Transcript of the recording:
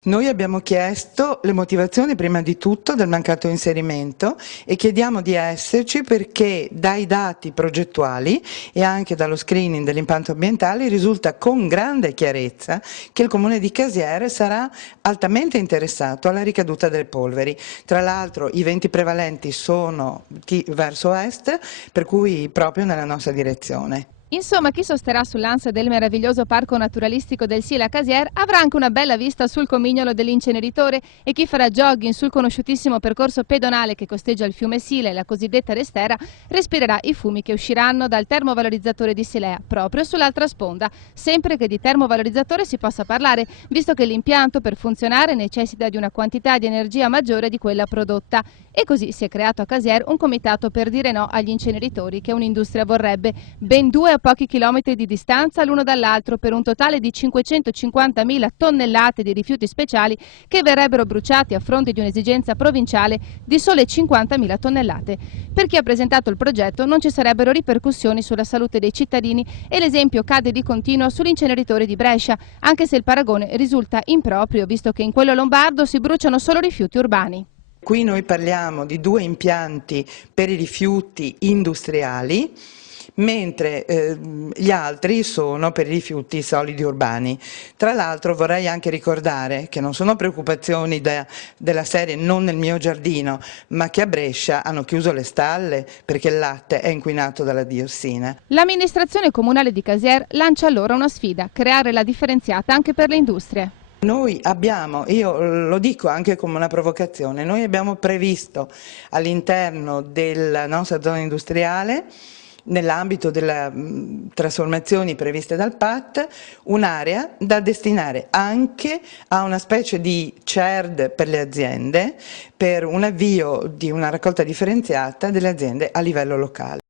Noi abbiamo chiesto le motivazioni prima di tutto del mancato inserimento e chiediamo di esserci perché dai dati progettuali e anche dallo screening dell'impatto ambientale risulta con grande chiarezza che il comune di Casier sarà altamente interessato alla ricaduta delle polveri. Tra l'altro i venti prevalenti sono verso est, per cui proprio nella nostra direzione. Insomma, chi sosterrà sull'ansia del meraviglioso parco naturalistico del Sila Casier avrà anche una bella vista sul comignolo dell'inceneritore e chi farà jogging sul conosciutissimo percorso pedonale che costeggia il fiume Sila e la cosiddetta Restera respirerà i fumi che usciranno dal termovalorizzatore di Silea, proprio sull'altra sponda, sempre che di termovalorizzatore si possa parlare, visto che l'impianto per funzionare necessita di una quantità di energia maggiore di quella prodotta. E così si è creato a Casier un comitato per dire no agli inceneritori che un'industria vorrebbe, ben due a pochi chilometri di distanza l'uno dall'altro, per un totale di 550.000 tonnellate di rifiuti speciali che verrebbero bruciati a fronte di un'esigenza provinciale di sole 50.000 tonnellate. Per chi ha presentato il progetto non ci sarebbero ripercussioni sulla salute dei cittadini e l'esempio cade di continuo sull'inceneritore di Brescia, anche se il paragone risulta improprio visto che in quello lombardo si bruciano solo rifiuti urbani. Qui noi parliamo di due impianti per i rifiuti industriali, mentre gli altri sono per i rifiuti solidi urbani. Tra l'altro vorrei anche ricordare che non sono preoccupazioni della serie non nel mio giardino, ma che a Brescia hanno chiuso le stalle perché il latte è inquinato dalla diossina. L'amministrazione comunale di Casier lancia allora una sfida: creare la differenziata anche per le industrie. Noi abbiamo, io lo dico anche come una provocazione, noi abbiamo previsto all'interno della nostra zona industriale, nell'ambito delle trasformazioni previste dal PAT, un'area da destinare anche a una specie di CERD per le aziende, per un avvio di una raccolta differenziata delle aziende a livello locale.